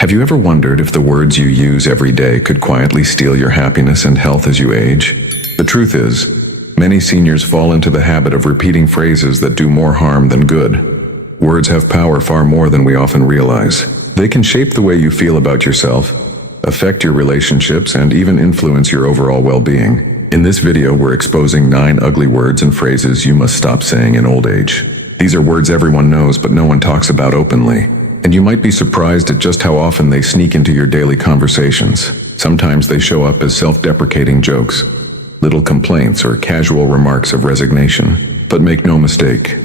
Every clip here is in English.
Have you ever wondered if the words you use every day could quietly steal your happiness and health as you age? The truth is, many seniors fall into the habit of repeating phrases that do more harm than good. Words have power far more than we often realize. They can shape the way you feel about yourself, affect your relationships, and even influence your overall well-being. In this video, we're exposing 9 ugly words and phrases you must stop saying in old age. These are words everyone knows but no one talks about openly. And you might be surprised at just how often they sneak into your daily conversations. Sometimes they show up as self-deprecating jokes, little complaints, or casual remarks of resignation. But make no mistake,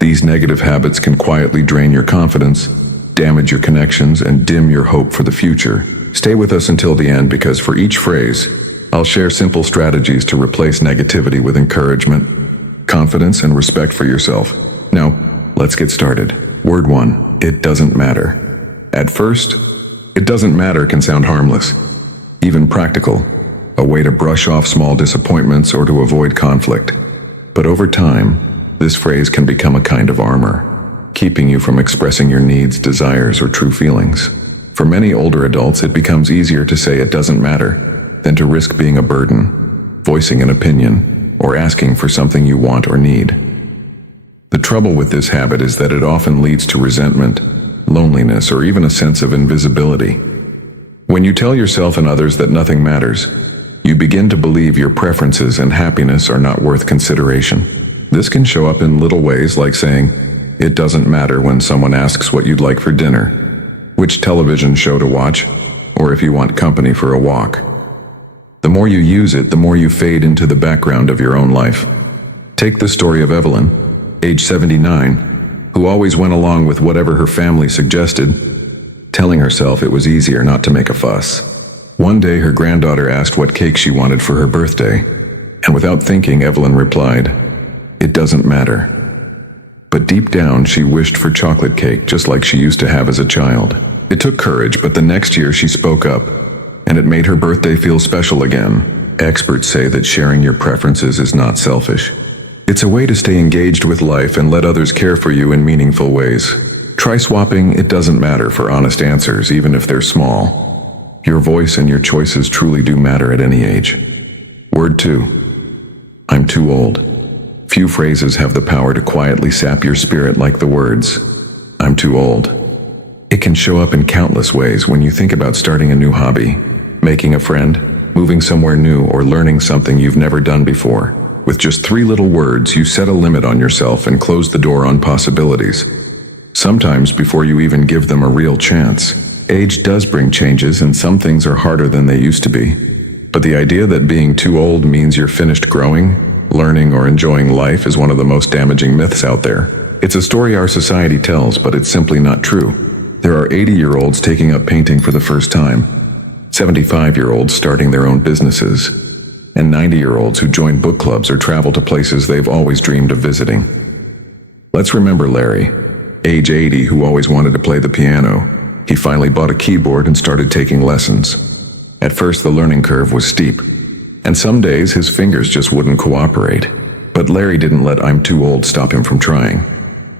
these negative habits can quietly drain your confidence, damage your connections, and dim your hope for the future. Stay with us until the end, because for each phrase, I'll share simple strategies to replace negativity with encouragement, confidence, and respect for yourself. Now, let's get started. Word 1. It doesn't matter. At first, it doesn't matter can sound harmless, even practical, a way to brush off small disappointments or to avoid conflict. But over time, this phrase can become a kind of armor, keeping you from expressing your needs, desires, or true feelings. For many older adults, it becomes easier to say it doesn't matter than to risk being a burden, voicing an opinion, or asking for something you want or need. The trouble with this habit is that it often leads to resentment, loneliness, or even a sense of invisibility. When you tell yourself and others that nothing matters, you begin to believe your preferences and happiness are not worth consideration. This can show up in little ways, like saying, "It doesn't matter" when someone asks what you'd like for dinner, which television show to watch, or if you want company for a walk. The more you use it, the more you fade into the background of your own life. Take the story of Evelyn, age 79, who always went along with whatever her family suggested, telling herself it was easier not to make a fuss. One day, her granddaughter asked what cake she wanted for her birthday, and without thinking, Evelyn replied, "It doesn't matter." But deep down, she wished for chocolate cake, just like she used to have as a child. It took courage, but the next year she spoke up, and it made her birthday feel special again. Experts say that sharing your preferences is not selfish. It's a way to stay engaged with life and let others care for you in meaningful ways. Try swapping "it doesn't matter" for honest answers, even if they're small. Your voice and your choices truly do matter at any age. Word 2. I'm too old. Few phrases have the power to quietly sap your spirit like the words, "I'm too old." It can show up in countless ways when you think about starting a new hobby, making a friend, moving somewhere new, or learning something you've never done before. With just 3 little words, you set a limit on yourself and close the door on possibilities. Sometimes before you even give them a real chance. Age does bring changes, and some things are harder than they used to be. But the idea that being too old means you're finished growing, learning, or enjoying life is one of the most damaging myths out there. It's a story our society tells, but it's simply not true. There are 80-year-olds taking up painting for the first time, 75-year-olds starting their own businesses, and 90-year-olds who join book clubs or travel to places they've always dreamed of visiting. Let's remember Larry, age 80, who always wanted to play the piano. He finally bought a keyboard and started taking lessons. At first, the learning curve was steep, and some days his fingers just wouldn't cooperate. But Larry didn't let "I'm too old" stop him from trying.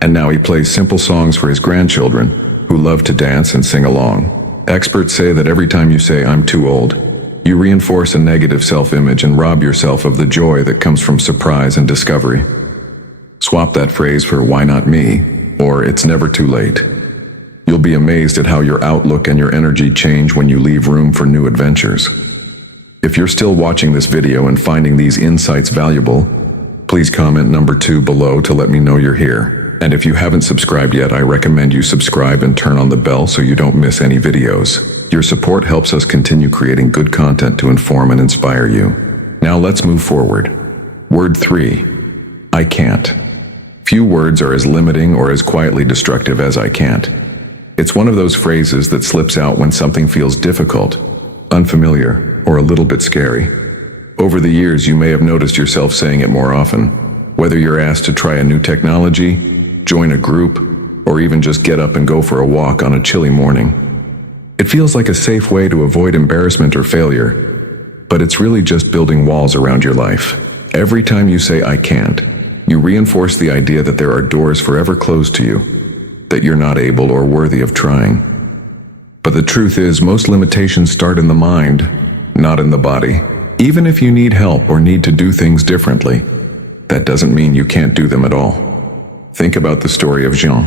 And now he plays simple songs for his grandchildren, who love to dance and sing along. Experts say that every time you say "I'm too old," you reinforce a negative self-image and rob yourself of the joy that comes from surprise and discovery. Swap that phrase for "why not me?" or "it's never too late." You'll be amazed at how your outlook and your energy change when you leave room for new adventures. If you're still watching this video and finding these insights valuable, please comment number 2 below to let me know you're here. And if you haven't subscribed yet, I recommend you subscribe and turn on the bell so you don't miss any videos. Your support helps us continue creating good content to inform and inspire you. Now let's move forward. Word 3. I can't. Few words are as limiting or as quietly destructive as "I can't." It's one of those phrases that slips out when something feels difficult, unfamiliar, or a little bit scary. Over the years, you may have noticed yourself saying it more often, whether you're asked to try a new technology, join a group, or even just get up and go for a walk on a chilly morning. It feels like a safe way to avoid embarrassment or failure, but it's really just building walls around your life. Every time you say "I can't," you reinforce the idea that there are doors forever closed to you, that you're not able or worthy of trying. But the truth is, most limitations start in the mind, not in the body. Even if you need help or need to do things differently, that doesn't mean you can't do them at all. Think about the story of Jean,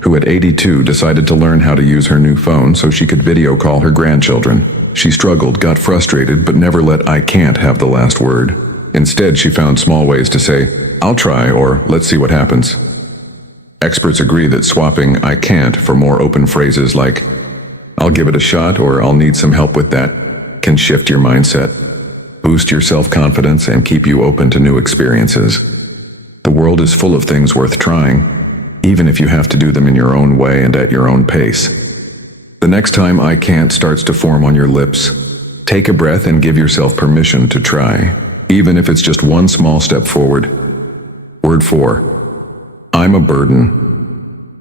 who at 82 decided to learn how to use her new phone so she could video call her grandchildren. She struggled, got frustrated, but never let "I can't" have the last word. Instead, she found small ways to say, "I'll try," or "let's see what happens." Experts agree that swapping "I can't" for more open phrases like "I'll give it a shot" or "I'll need some help with that" can shift your mindset, boost your self-confidence, and keep you open to new experiences. The world is full of things worth trying, even if you have to do them in your own way and at your own pace. The next time "I can't" starts to form on your lips, take a breath and give yourself permission to try, even if it's just one small step forward. Word 4. I'm a burden.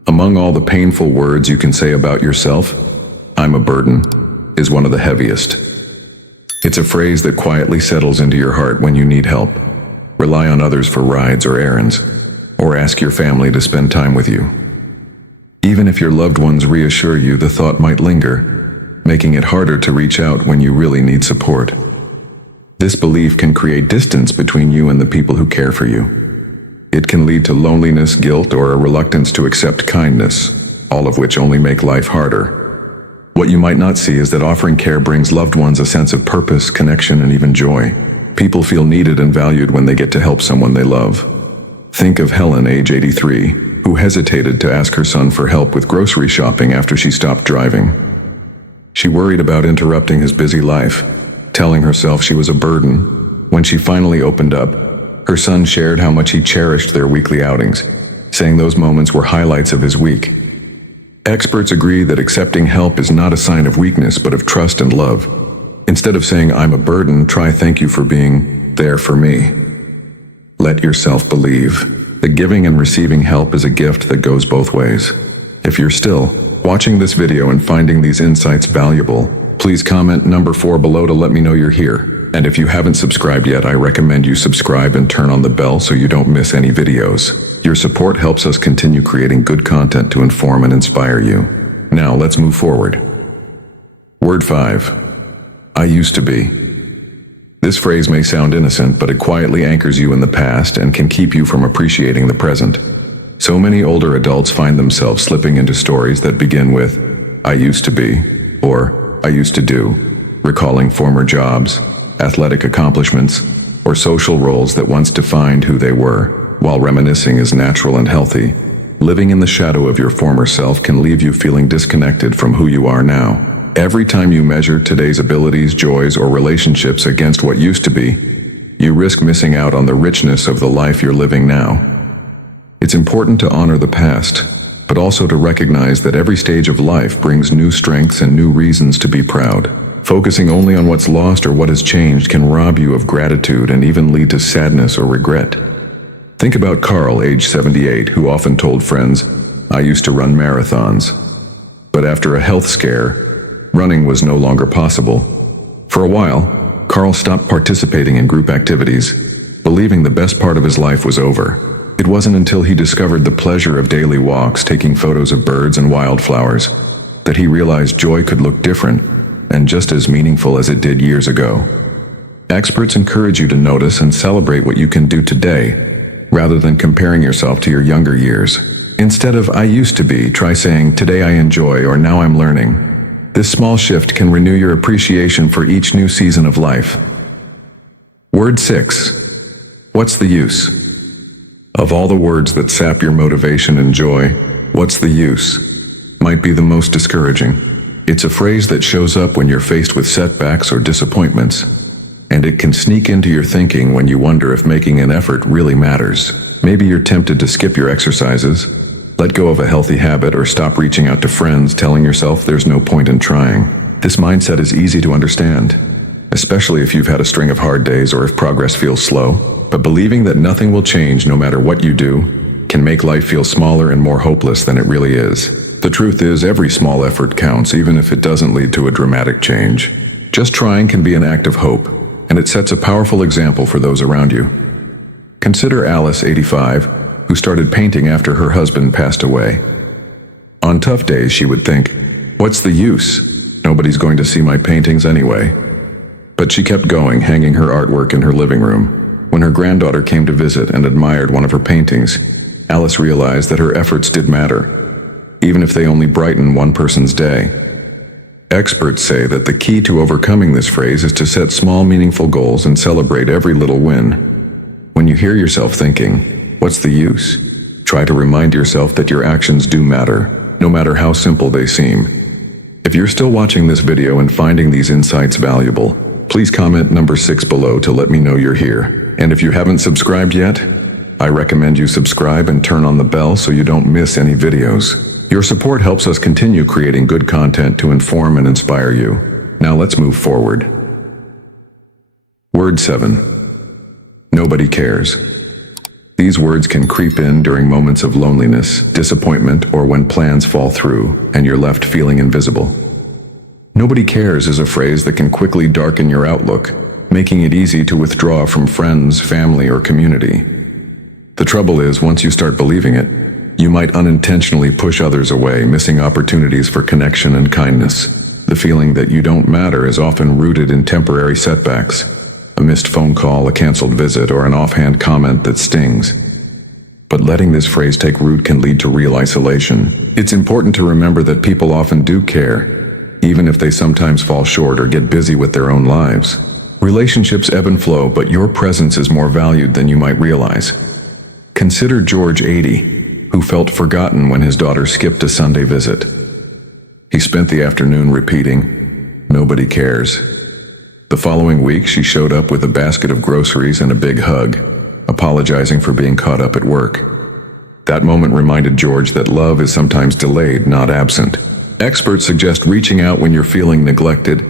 Among all the painful words you can say about yourself, "I'm a burden" is one of the heaviest. It's a phrase that quietly settles into your heart when you need help, rely on others for rides or errands, or ask your family to spend time with you. Even if your loved ones reassure you, the thought might linger, making it harder to reach out when you really need support. This belief can create distance between you and the people who care for you. It can lead to loneliness, guilt, or a reluctance to accept kindness, all of which only make life harder. What you might not see is that offering care brings loved ones a sense of purpose, connection, and even joy. People feel needed and valued when they get to help someone they love. Think of Helen, age 83, who hesitated to ask her son for help with grocery shopping after she stopped driving. She worried about interrupting his busy life, telling herself she was a burden. When she finally opened up, her son shared how much he cherished their weekly outings, saying those moments were highlights of his week. Experts agree that accepting help is not a sign of weakness, but of trust and love. Instead of saying "I'm a burden," try "Thank you for being there for me." Let yourself believe that giving and receiving help is a gift that goes both ways. If you're still watching this video and finding these insights valuable, please comment number 4 below to let me know you're here. And if you haven't subscribed yet, I recommend you subscribe and turn on the bell so you don't miss any videos. Your support helps us continue creating good content to inform and inspire you. Now let's move forward. Word 5. I used to be. This phrase may sound innocent, but it quietly anchors you in the past and can keep you from appreciating the present. So many older adults find themselves slipping into stories that begin with "I used to be" or "I used to do," recalling former jobs, athletic accomplishments, or social roles that once defined who they were. While reminiscing is natural and healthy, living in the shadow of your former self can leave you feeling disconnected from who you are now. Every time you measure today's abilities, joys, or relationships against what used to be, you risk missing out on the richness of the life you're living now. It's important to honor the past, but also to recognize that every stage of life brings new strengths and new reasons to be proud. Focusing only on what's lost or what has changed can rob you of gratitude and even lead to sadness or regret. Think about Carl, age 78, who often told friends, "I used to run marathons." But after a health scare, running was no longer possible. For a while, Carl stopped participating in group activities, believing the best part of his life was over. It wasn't until he discovered the pleasure of daily walks, taking photos of birds and wildflowers, that he realized joy could look different and just as meaningful as it did years ago. Experts encourage you to notice and celebrate what you can do today, rather than comparing yourself to your younger years. Instead of "I used to be," try saying "Today I enjoy" or "Now I'm learning." This small shift can renew your appreciation for each new season of life. Word 6. What's the use? Of all the words that sap your motivation and joy, "what's the use?" might be the most discouraging. It's a phrase that shows up when you're faced with setbacks or disappointments, and it can sneak into your thinking when you wonder if making an effort really matters. Maybe you're tempted to skip your exercises, let go of a healthy habit, or stop reaching out to friends, telling yourself there's no point in trying. This mindset is easy to understand, especially if you've had a string of hard days or if progress feels slow. But believing that nothing will change no matter what you do can make life feel smaller and more hopeless than it really is. The truth is, every small effort counts, even if it doesn't lead to a dramatic change. Just trying can be an act of hope, and it sets a powerful example for those around you. Consider Alice, 85, who started painting after her husband passed away. On tough days, she would think, "What's the use? Nobody's going to see my paintings anyway. But she kept going, hanging her artwork in her living room. When her granddaughter came to visit and admired one of her paintings, Alice realized that her efforts did matter, even if they only brighten one person's day. Experts say that the key to overcoming this phrase is to set small, meaningful goals and celebrate every little win. When you hear yourself thinking, "What's the use?" try to remind yourself that your actions do matter, no matter how simple they seem. If you're still watching this video and finding these insights valuable, please comment number 6 below to let me know you're here. And if you haven't subscribed yet, I recommend you subscribe and turn on the bell so you don't miss any videos. Your support helps us continue creating good content to inform and inspire you. Now let's move forward. Word 7. Nobody cares. These words can creep in during moments of loneliness, disappointment, or when plans fall through and you're left feeling invisible. Nobody cares is a phrase that can quickly darken your outlook, making it easy to withdraw from friends, family, or community. The trouble is, once you start believing it, you might unintentionally push others away, missing opportunities for connection and kindness. The feeling that you don't matter is often rooted in temporary setbacks. A missed phone call, a canceled visit, or an offhand comment that stings. But letting this phrase take root can lead to real isolation. It's important to remember that people often do care, even if they sometimes fall short or get busy with their own lives. Relationships ebb and flow, but your presence is more valued than you might realize. Consider George, 80, who felt forgotten when his daughter skipped a Sunday visit. He spent the afternoon repeating, "Nobody cares." The following week, she showed up with a basket of groceries and a big hug, apologizing for being caught up at work. That moment reminded George that love is sometimes delayed, not absent. Experts suggest reaching out when you're feeling neglected.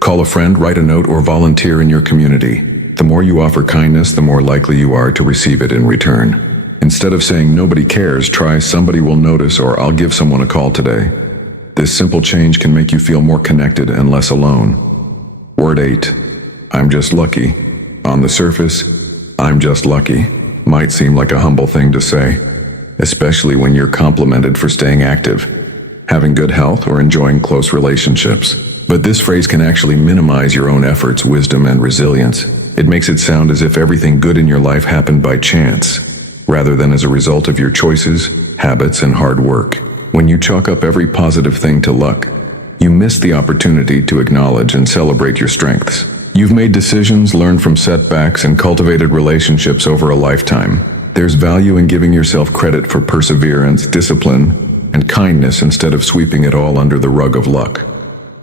Call a friend, write a note, or volunteer in your community. The more you offer kindness, the more likely you are to receive it in return. Instead of saying "nobody cares," try "somebody will notice" or "I'll give someone a call today." This simple change can make you feel more connected and less alone. Word 8. I'm just lucky. On the surface, "I'm just lucky" might seem like a humble thing to say, especially when you're complimented for staying active, having good health, or enjoying close relationships. But this phrase can actually minimize your own efforts, wisdom, and resilience. It makes it sound as if everything good in your life happened by chance, rather than as a result of your choices, habits, and hard work. When you chalk up every positive thing to luck, you miss the opportunity to acknowledge and celebrate your strengths. You've made decisions, learned from setbacks, and cultivated relationships over a lifetime. There's value in giving yourself credit for perseverance, discipline, and kindness instead of sweeping it all under the rug of luck.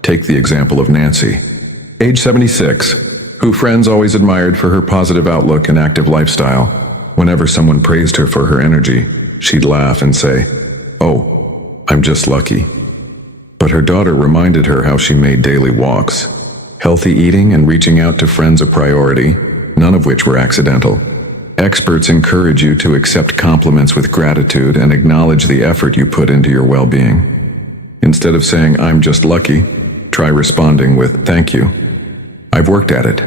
Take the example of Nancy, age 76, who friends always admired for her positive outlook and active lifestyle. Whenever someone praised her for her energy, she'd laugh and say, "Oh, I'm just lucky." But her daughter reminded her how she made daily walks, healthy eating, and reaching out to friends a priority, none of which were accidental. Experts encourage you to accept compliments with gratitude and acknowledge the effort you put into your well-being. Instead of saying "I'm just lucky," try responding with "Thank you. I've worked at it."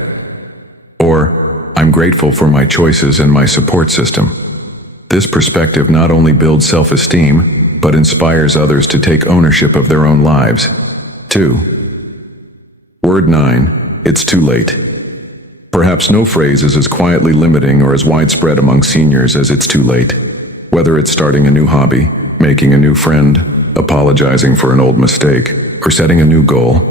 Or, "I'm grateful for my choices and my support system." This perspective not only builds self-esteem, but inspires others to take ownership of their own lives. 2. Word 9. It's too late. Perhaps no phrase is as quietly limiting or as widespread among seniors as "it's too late." Whether it's starting a new hobby, making a new friend, apologizing for an old mistake, or setting a new goal,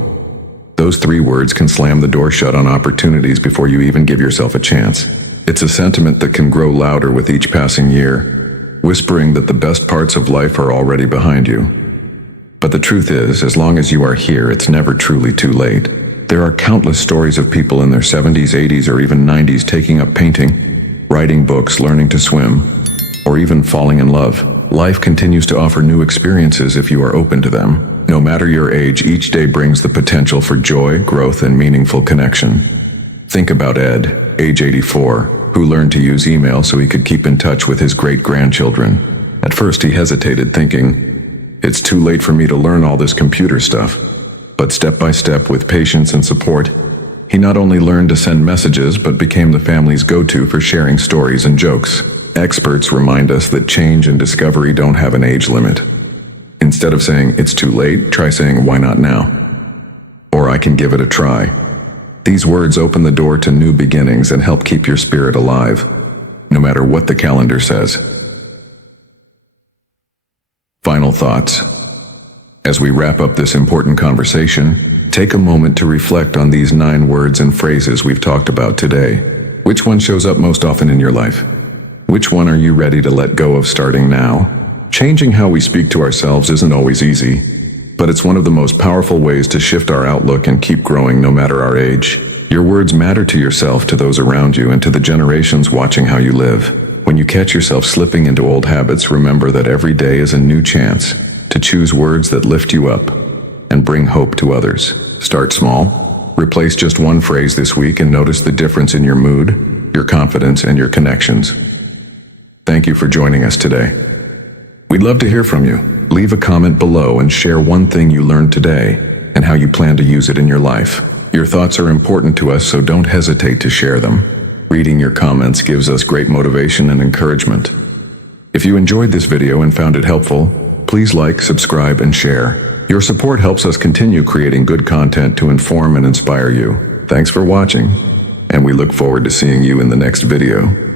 those 3 words can slam the door shut on opportunities before you even give yourself a chance. It's a sentiment that can grow louder with each passing year, whispering that the best parts of life are already behind you. But the truth is, as long as you are here, it's never truly too late. There are countless stories of people in their 70s, 80s, or even 90s taking up painting, writing books, learning to swim, or even falling in love. Life continues to offer new experiences if you are open to them. No matter your age, each day brings the potential for joy, growth, and meaningful connection. Think about Ed, age 84, who learned to use email so he could keep in touch with his great-grandchildren. At first he hesitated, thinking, "It's too late for me to learn all this computer stuff." But step by step, with patience and support, he not only learned to send messages, but became the family's go-to for sharing stories and jokes. Experts remind us that change and discovery don't have an age limit. Instead of saying "it's too late," try saying "why not now?" can give it a try. These words open the door to new beginnings and help keep your spirit alive, no matter what the calendar says. Final thoughts. As we wrap up this important conversation, take a moment to reflect on these 9 words and phrases we've talked about today. Which one shows up most often in your life? Which one are you ready to let go of starting now? Changing how we speak to ourselves isn't always easy, but it's one of the most powerful ways to shift our outlook and keep growing no matter our age. Your words matter to yourself, to those around you, and to the generations watching how you live. When you catch yourself slipping into old habits, remember that every day is a new chance to choose words that lift you up and bring hope to others. Start small. Replace just one phrase this week and notice the difference in your mood, your confidence, and your connections. Thank you for joining us today. We'd love to hear from you. Leave a comment below and share one thing you learned today and how you plan to use it in your life. Your thoughts are important to us, so don't hesitate to share them. Reading your comments gives us great motivation and encouragement. If you enjoyed this video and found it helpful, please like, subscribe, and share. Your support helps us continue creating good content to inform and inspire you. Thanks for watching, and we look forward to seeing you in the next video.